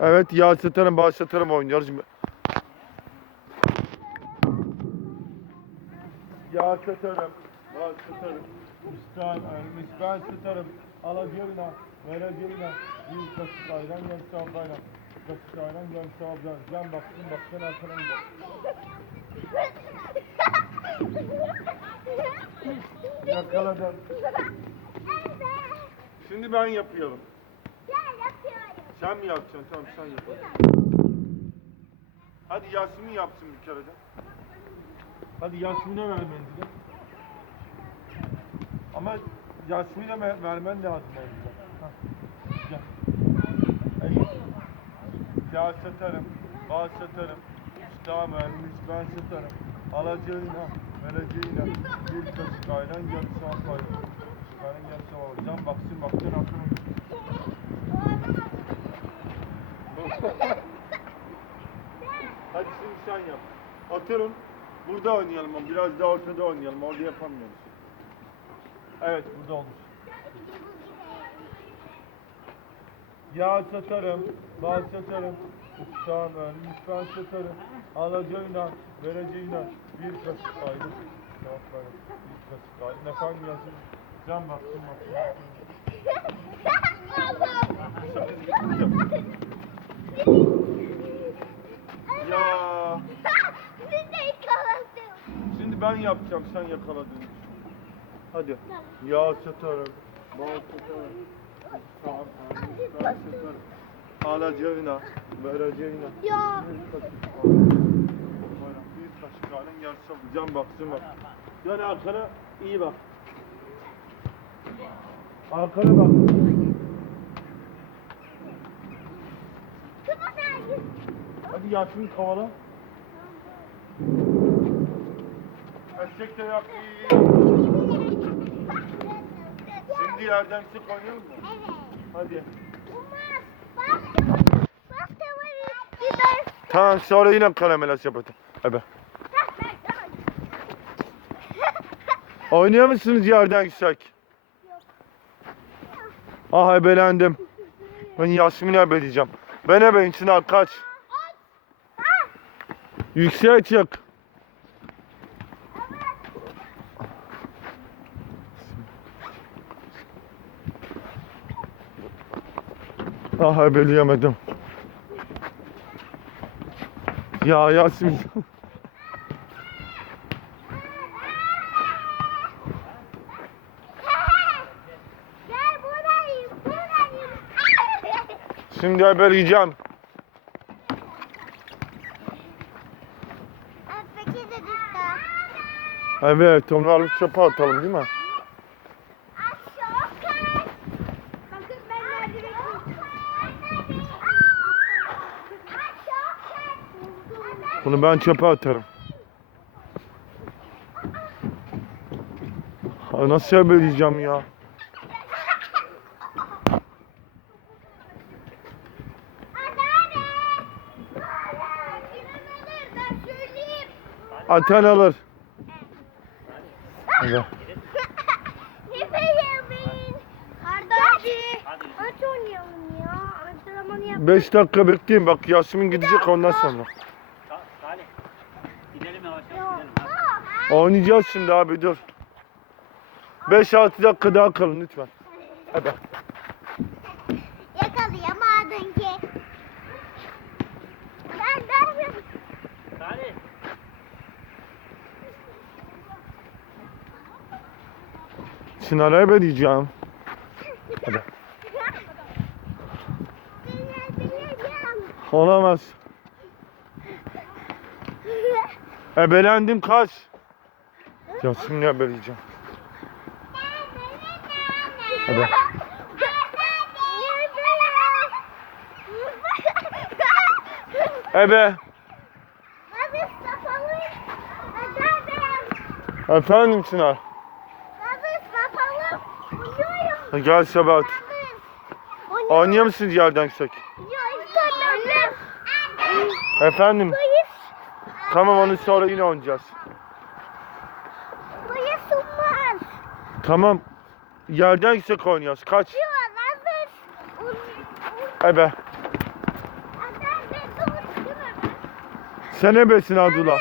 Evet yağ satarım, bağ satarım oynuyoruz. Yağ satarım, bağ satarım. İstan, ölmüş ben satarım. Alacağına, vereceğine. Bir kaşık ayran gel sağ ayran. Bir kaşık ayran gel sağ ayran. Can baksın baksın arkadan gel. Yakaladım. Şimdi ben yapıyorum. Sen mi yapacaksın? Tamam sen yap. Hadi Yasemin yapsın bir kere de. Hadi Yasemin'e ver mendili. Ama Yasemin'e ver- vermen lazım. Hah, Gel. Yağ satarım, bağ satarım. İştahım ölmüş ben satarım. Alacağına, vereceğine. Bir kaşık ayran gel sağ ayran. Gel sağ ayran. Baksın baksın aklına. Hadi şimdi sen yap. Atıyorum. Burada oynayalım ama biraz daha ortada oynayalım. Orada yapamıyoruz. Evet burada olur. Yağ satarım, bal satarım, uçağım ölmüş ben satarım. Alacağına, vereceğine bir kaşık ayrı. Cevap verin. Bir kaşık ayrı. Efendim yazın. Can baksın baksın. Ya. Şimdi ben yapacağım sen yakaladın. Hadi. Yağ satarım, bal satarım, uçağım ölmüş ben satarım. Alacağına, vereceğine. Ya. Bir kaşık ayrı. Bir kaşık ayrı yarısı Can baksın bak. Dön arkana iyi bak. Arkana bak. Hadi Yasemin kavala. Eşek de yap. Şimdi yerden sık oynayalım mı? Hadi. Tamam sonra yine karamela sepeti. Ebe. Oynuyor musunuz yerden yüksek? Ah ebelendim. Ben Yasmin'i ebeleyeceğim. Ben ebeyim Çınar kaç. Yükseğe çık. Ah ebeleyemedim. Ya buradayım. Şimdi ebeleyeceğim. Peki de düştü. Evet onu alıp çöpe atalım değil mi? Bunu ben çöpe atarım. Ha, Nasıl ebeleyeceğim ya? Atan alır. Kardeşi. Aç oynayalım ya. Antrenmanı yap. 5 dakika bekleyin bak Yasemin gidecek ondan sonra. Salih. Oynayacağız şimdi abi dur. 5-6 dakika daha kalın lütfen. Hadi. Yakalayamadın ki. Ben ben. Salih. Çınar'a ebeleyeceğim. Hadi. Olamaz. Ebelendim kaç. Yasemin'i ebeleyeceğim. Hadi. Ebe. Efendim Çınar. Ha, Gel Sebat. Oynuyor musunuz yerden yüksek? Efendim. Tamam onu sonra yine oynayacağız. Tamam. Yerden yüksek oynuyoruz. Kaç? Ebe. Sen ebesin Abdullah.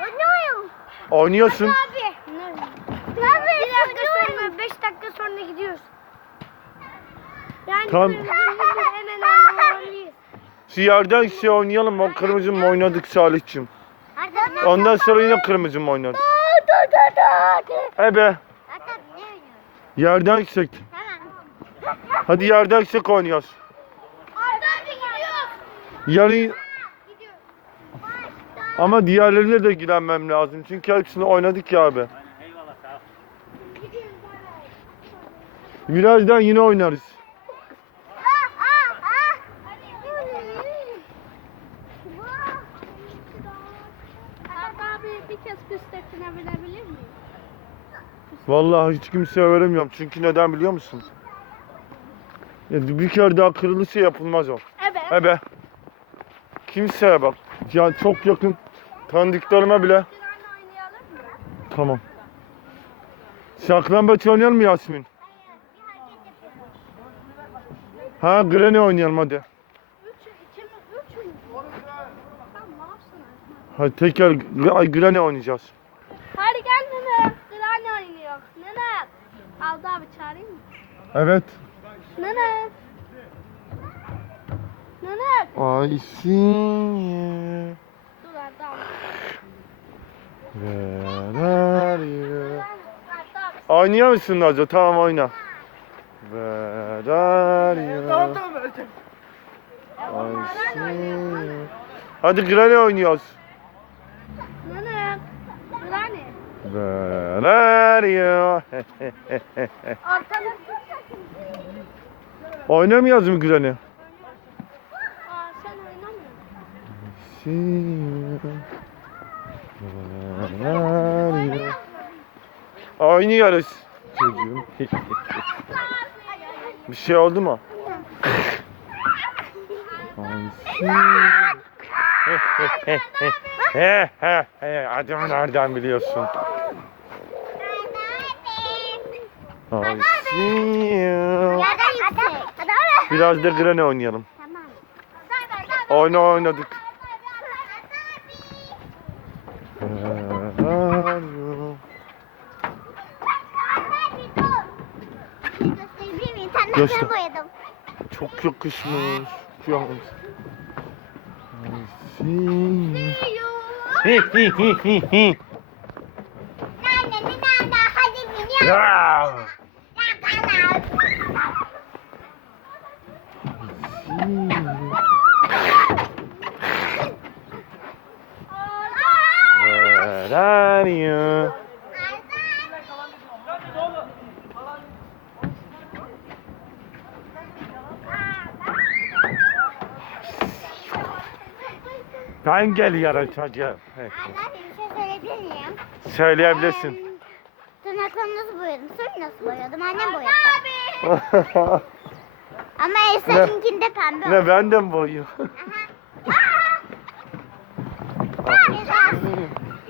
Oynuyorum. Oynuyorsun. Abi. Ben bir dakika sonra, beş dakika sonra gidiyoruz. Oynamalıyız. Şu yerden şey oynayalım. O kırmızı mı oynadık Salih'cim? Ondan sonra yine kırmızı mı oynarız? Ebe. Yerden yüksek. Hadi yerden yüksek oynuyoruz. Arda. Yarın ama diğerleriyle de ilgilenmem lazım. Çünkü hepsini oynadık ya abi. Birazdan yine oynarız. Ah, ah, ah. Arda abi bir kez bisikletine binebilir miyim? Vallahi hiç kimseye veremiyorum. Çünkü neden biliyor musun? Bir kere daha kırılırsa yapılmaz o. Evet. Ebe. Kimseye bak. Ya çok yakın tanıdıklarıma bile. Tamam. Saklambaç oynayalım mı Yasmin? Ha Granny oynayalım hadi. Hadi tekrar ay, Granny oynayacağız. Hadi gel nene. Granny oynuyor. Nene. Arda abi çağırayım mı? Evet. Nene. Nene. I see you. Dur Arda abi. Where are you? Arda abi. Oynuyor musun Nazo? Tamam oyna. Where are you? Tamam tamam öleceğim. I see you. Hadi Granny oynuyoruz. Nene. Granny. Where are you? Arkadan. Oynamıyoruz mu Granny? Aa sen oynamıyorsun. See you. Where are you? Oynuyoruz. Çocuğum. Bir şey oldu mu? I see you. He he he adımı nereden biliyorsun? I see you. Yerden yüksek. Biraz da Granny oynayalım. Tamam. Oyna oynadık. Göster. boyadım? Çok yakışmış. Yalnız. Hi hi hi hi hi. Nane, nane, hadi biniyoruz. Ya. Where are you? Ben geliyorum çocuğum. Arda bir şey söyleyebilir miyim? Söyleyebilirsin. Em, Tırnaklarımı nasıl boyadım? Sonra nasıl boyadım? Annem boyadı. Ama Esra'nınkinde pembe ne oldu. ben de mi boyuyorum? Bir şey daha-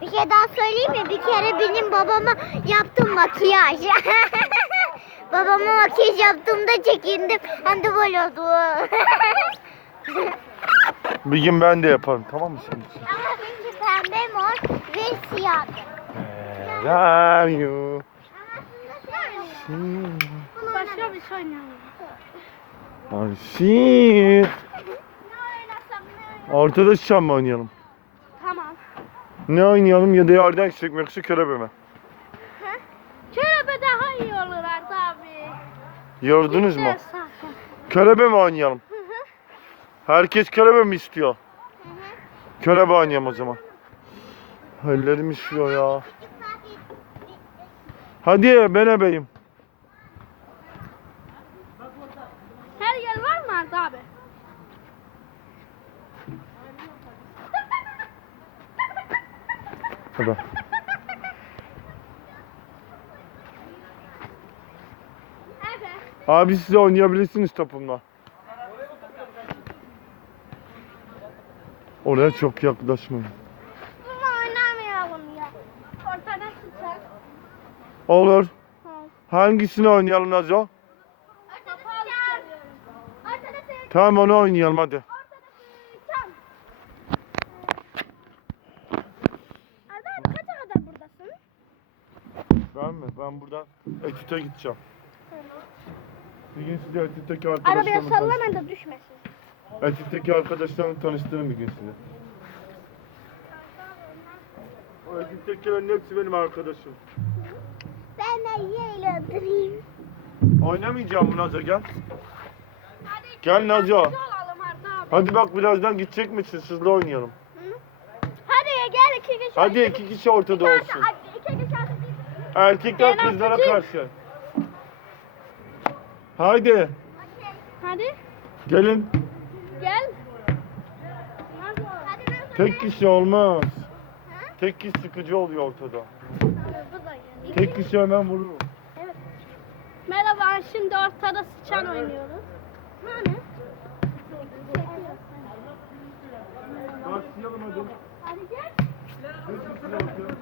Bir şey daha söyleyeyim mi? Bir kere benim babama yaptım makyaj. babama makyaj yaptığımda çekindim. Hem de böyle oldu. Bir gün ben de yaparım tamam mı senin için? Ama benimki pembe, mor ve siyah. Where are you? Başka bir şey oynayalım. I see you. Ne oynasam ne oynasam? Arkadaş şam mı oynayalım? Tamam. Ne oynayalım ya da yerden çekmek için körebe mi? Körebe daha iyi olur Arda abi. Yordunuz mu? Körebe mi oynayalım? Hı hı. Herkes körebe mi istiyor? Körebe oynayalım o zaman. Ellerim üşüyor ya. Hadi ben ebeyim. Her yer var mı Arda abi? Evet. Abi siz oynayabilirsiniz topumla. Oraya çok yaklaşmayın. Bunu oynamayalım ya. Ortada tutacak. Olur. Hangisini oynayalım Nazo? Ortada seviyorum. Ortada. Tamam onu oynayalım hadi. Ortada seviyorum. Ben buradan Etüt'e gideceğim. Bir gün size Etüt'teki Arabaya arkadaşlarımı sallama da düşmesin. Etüt'teki arkadaşlarımı tanıştırayım bir gün size. O Etüt'tekilerin hepsi benim arkadaşım. Ben de yeğle oturayım. Oynamayacağım mı Nazo gel. Gel Nazo. Hadi bak birazdan gidecek misin? Sizle oynayalım. Hadi gel iki kişi. Hadi iki kişi ortada olsun. Hadi. Erkekler kızlara karşı. Haydi Hadi gelin. gel. Tek kişi olmaz. Tek kişi sıkıcı oluyor ortada. Tek kişi hemen vurur. Merhaba şimdi ortada sıçan oynuyoruz. Hani? Başlayalım hadi. Hadi gel. Tek kişi olsun.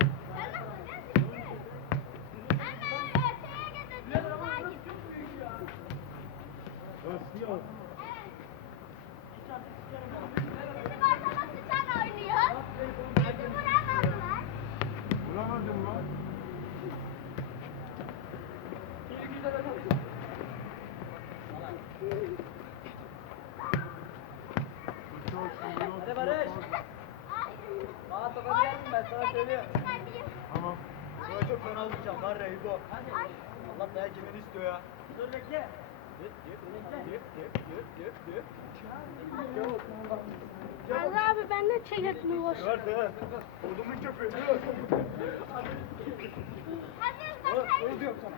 Başlayalım. Vuramadın mı? Hadi Barış. Bana topa gelsin ben sana söylüyorum. Tamam. Sana çok fena vuracağım var ya İbo. Allah dayak yemeni istiyor ya. Dur bekle. Arda abi benden çekek mi boş? Ver ver. Odumun köpeği. Ne diyorum sana?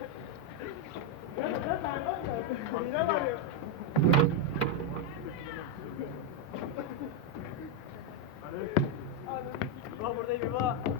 İbo buradayım İbo. Yakından attı.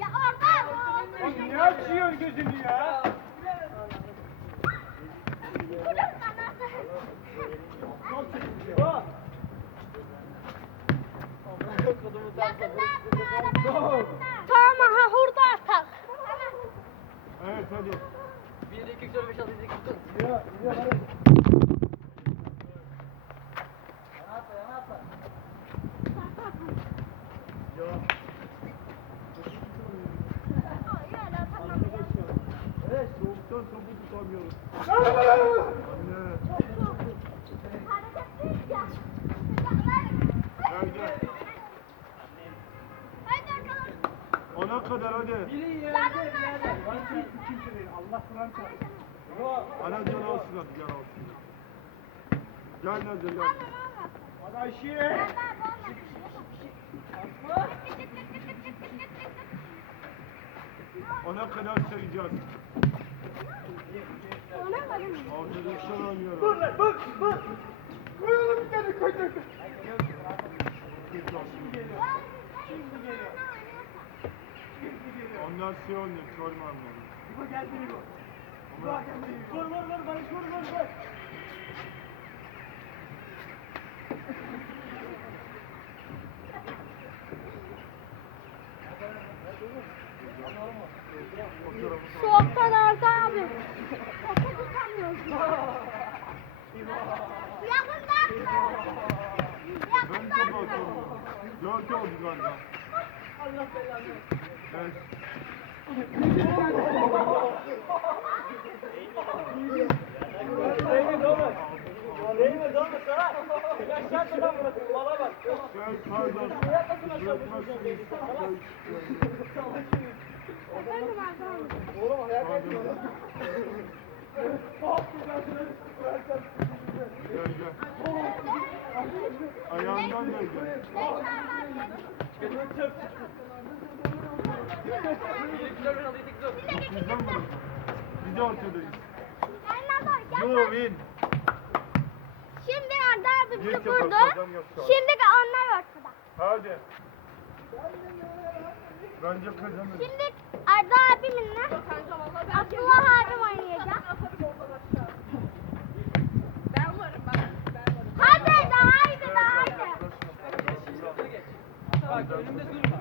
Ya orada. Niye açıyorsun gözünü ya? İbo. Kodumu Tamam ha hurda atak. Evet hadi. 1 2 3 4 5 6 7 8 9. Evet. Soğuktan topu tutamıyoruz. Anne. Gel gel. Ona kadar hadi. Ana can olsun hadi gel olsun. Gel Nazır gel. Ona kadar sayacağız. Arkadaşlar oynuyorum. Dur lan bak bak. Koyalım tane koyduk. Onlar şey oynuyor, sorma onları. İbo gel bir İbo. Vur vur vur Barış vur vur vur. Soğuktan Arda abi. Ben topu atıyorum. Dört oldu galiba. Bana bak. Evet, pardon. Efendim abi. Oğlum ayak Pardon. Gel gel. Ayağından gel gel. Biz de ortadayız. Movin. Şimdi Arda abi bizi vurdu. Şimdi onlar ortada. Hadi. Bence kazanırız. Şimdi Arda abiminle Abdullah abim oynayacak. Ben varım ben. Hadi daha haydi daha haydi. Bak önümde durma.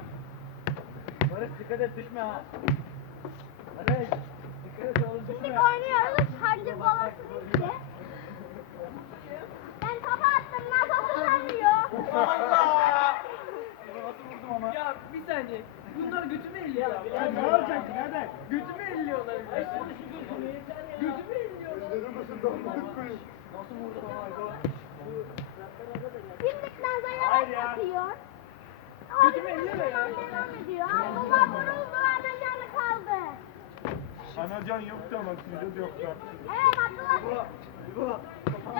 Barış dikkat et düşme ha. Barış dikkat et oğlum Şimdi düşme. oynuyoruz. Önce babası gitti. Ben kafa attım nasıl tutamıyor. Allah! Nasıl vurdum ama? Ya bir saniye. Bunlar götümü elliyor. Ya ne olacak birader? Götümü elliyorlar. Götümü. Elliyorlar. Nasıl vurdum ama Ebo? Şimdi Nazar'a Hayır ya. atıyor. Götümü elleme ya. Devam ediyor. Abdullah vuruldu Anacan'ı kaldı. Anacan yoktu ama sizde de yoktu. Evet Abdullah.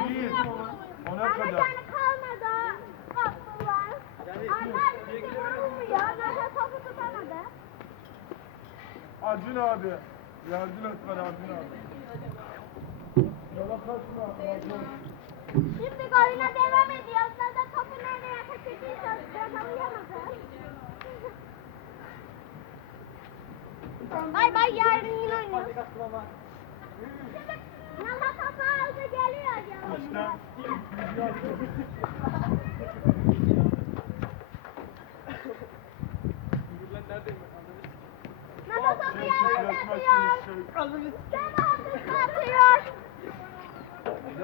İyi. Ona kadar. Anacan'ı kalmadı. Abdullah. Yani- Acun abi. Yardım et bana Acun abi. Yola kaçma. Şimdi oyuna devam ediyor. Nazar topu nereye kaçırdıysa yakalayamadı. Bay bay yarın yine oynuyoruz. Nazar topu aldı geliyor. ya. Küfretmezsiniz atıyor.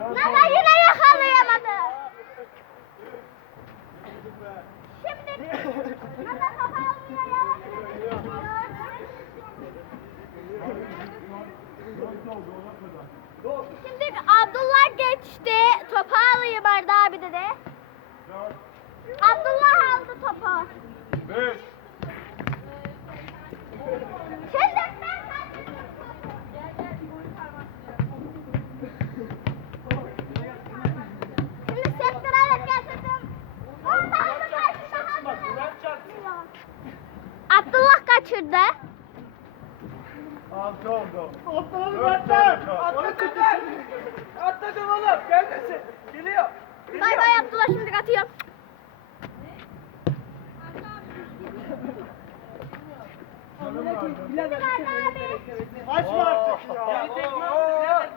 Nazar yine yakalayamadı. Şimdi topu almıyor yavaş. Şimdi Abdullah geçti. Topu alayım Arda abi dedi. Abdullah aldı topu. Beş. Şimdi ben Şimdi sektirerek getirdim. Orada aldı karşısına Bak Murat çarptı. Abdullah kaçırdı. Altı oldu. Atladım atladım. Atladım ben. Atladım oğlum. Gelmesin. Geliyor. Bay bay Abdullah şimdi atıyor. Birader. Arda abi. Açma artık ya.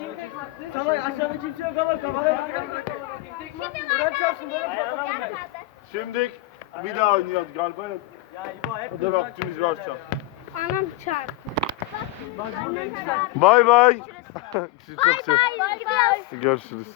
Beni tekme attı. Sana aşağıda kimse yok ama kafana Şimdi Murat çarpsın böyle Şimdi bir daha oynuyoruz galiba. Ya İbo hep O da vaktimiz varsa. Anam çarptı. Bay bay. Sizi Bay çok seviyorum. Görüşürüz.